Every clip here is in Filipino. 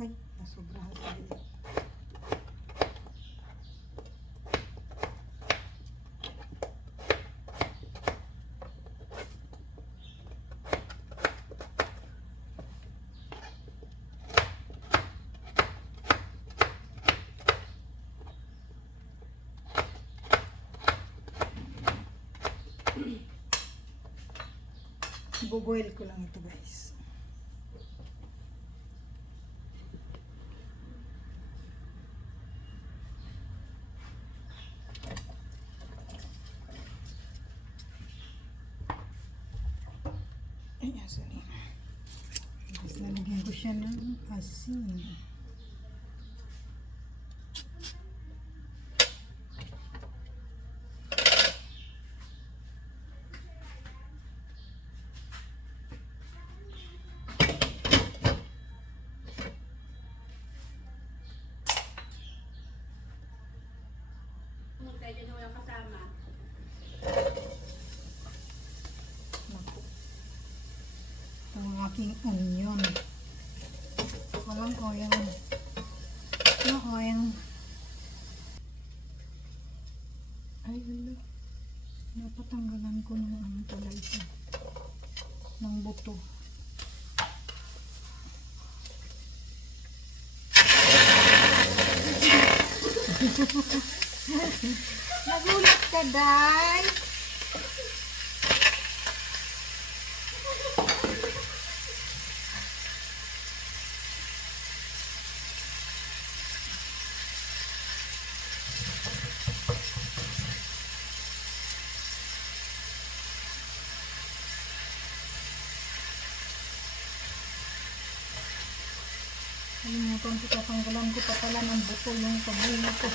Ay, nasobrahan sa liit. Ibo-boil ko lang ito, guys. Ay, asan yun? Tapos lalagyan ko siya ng asin. Pwede na walang kasama. Naku. Ito ang aking onion. Walang oil. No oil. Ay, wala. Napatanggalan ko ng ano pala ito. Ng buto. Nagulat ka, Day. Kalimutan ko, tatanggalan ko pa pala ng buto yung pabuhay ko.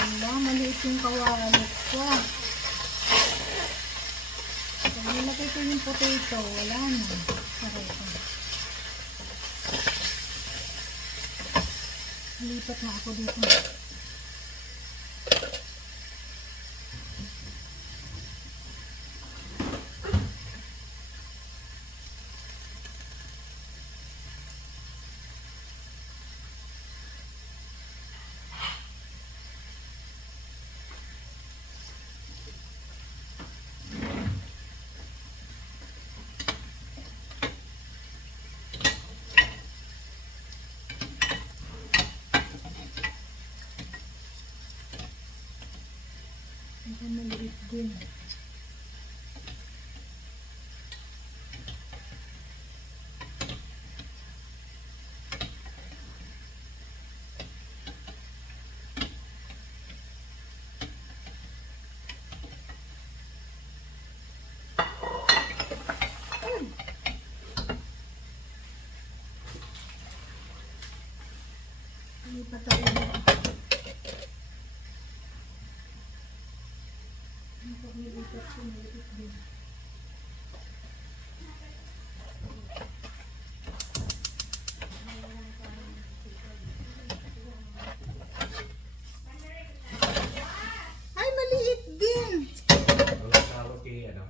Wala, maliit yung kawalit ko. Pag nilagay ko yung potato, wala na. Saray ko. Lipat na ako dito. Ito maliit din. Hindi pa tayo dito. Ay, maliit din. Ang tawag kay ano?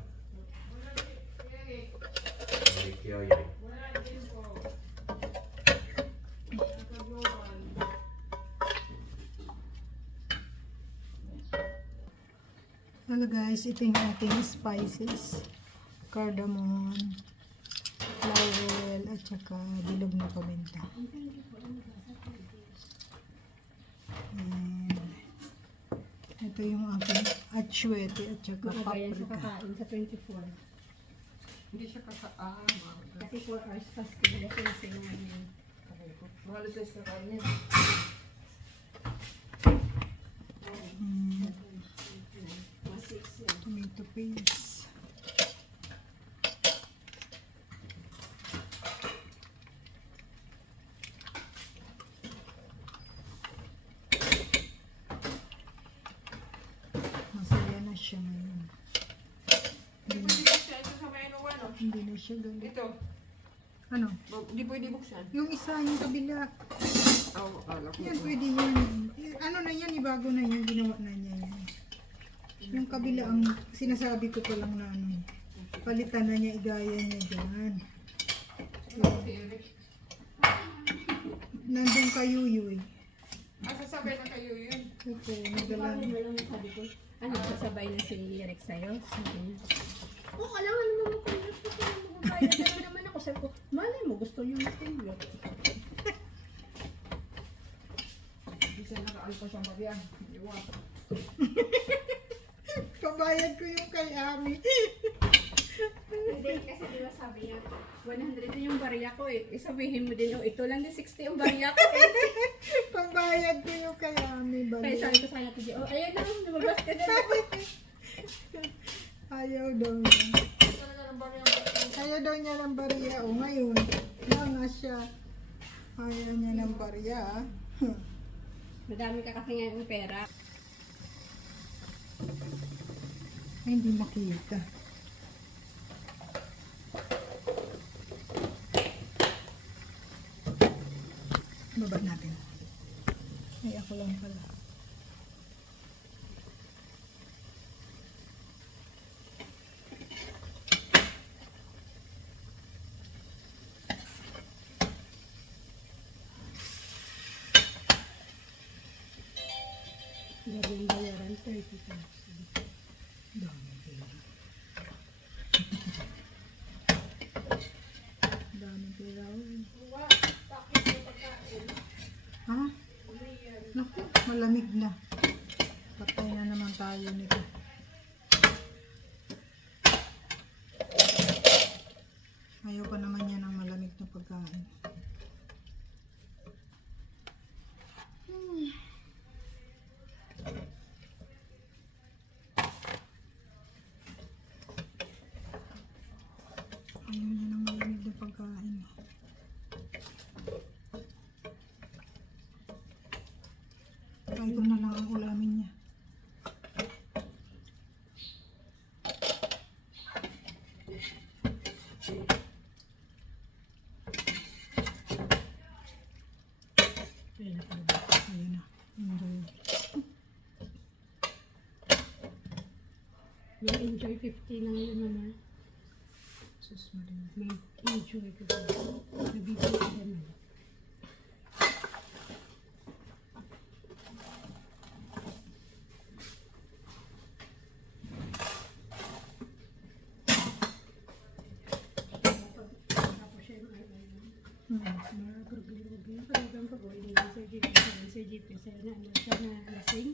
Malikyo yun. Hello guys, ito yung ating spices. Cardamom, laurel, at saka bilog na paminta. And ito yung aking atsuete at saka Makagayan sa paprika. kakain sa 24. Hindi siya kakaama. Kasi 4 hours fasting. Kasi sinungan yun. Mahal sa kanya. And Mga 6 yan. tomato paste. Masaya na siya ngayon. Pwede buksan ito sa may ano. Hindi na siya ganun. Ito. Ano? Hindi pwede buksan. Yung isa, yung kabila. Oh, akala ko. Yan, pwede yan. Ano na yan, ibago na yan. Ginawa na niya yan. Yung kabila, ang sinasabi ko pa lang na ano. Palitan na niya, igaya niya dyan. Si Eric. Nandun ka Yuyuy. Sasabay na kayo yun. Ito, Sabi nagdala. mo lang sabi ko, ano, sasabay na si Eric sa'yo? Sabi niya, oh, alam nga naman ako, gusto ko na magbabayad na naman ako. Sabi ko, malay mo, gusto niyo matilyo. Hindi siya nakaalpa siyang babiyan. Iwan. Pabayad ko yung kay Ami. Hindi, kasi di ba sabi niya, 100 din yung barya ko eh. Sabihin mo din, oh, ito lang din 60 yung barya ko eh. Pambayad ko yung kay Ami. Kaya Bali. sabi ko sa kanya, oh, ayun na, lumabas ka na. Ayaw daw niya. Talaga ng barya. Ayaw daw niya ng barya. O ngayon, nga siya. Ayaw niya ng barya. Madami ka kasi ngayon pera. Ay, hindi makita. Baba natin. Ay, ako lang pala. Grabe yung bayaran, 30,000. Dami pera. Dami pera. Ha? Naku, malamig na. Patay na naman tayo nito. Ayaw pa naman niya ng malamig na pagkain. Ayaw niya ng malamig na pagkain. Kaya ito na lang ang ulamin niya. Ayun na pala. Ayun na. Enjoy. Yung enjoy 50 lang yun naman. Sus, marin. May enjoy ko ba? Nabibigyan ka naman. Tapos siya yung mga problema. Pagdagang pag-uwi ng Sir JP. Sir JP, sa'yo na ano siya na lasing.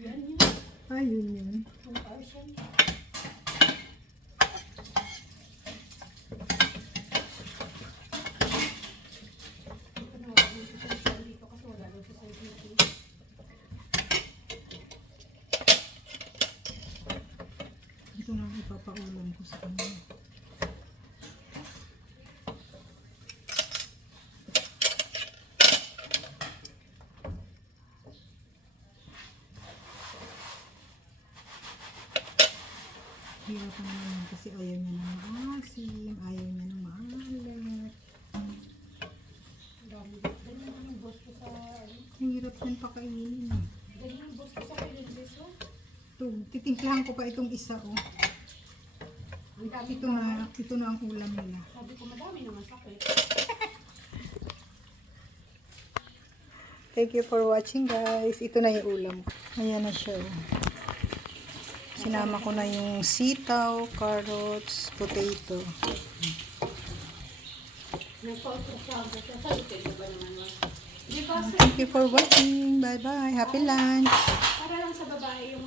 Yan yun. Ayun yun. 1,000. Ito na ang ipapaulam ko sa kanya. Hirapan naman kasi ayaw niya ng maasim, ayaw niya ng maalat. Ganyan yung boss ko sa, Ang hirap yan pakainin. ganyan yung boss ko sa Philippines. Ito, titimplahan ko pa itong isa. Oh. Ang dami Ito na ang ulam nila. sabi ko, madami naman sakit. Thank you for watching guys. Ito na yung ulam. Ayan na siya. Sinama ko na yung sitaw, carrots, potato. Nagpa-ultrasound siya. Sabi ko ba naman? Di ba, Thank you for watching. Bye bye. Happy lunch. para lang sa babae yung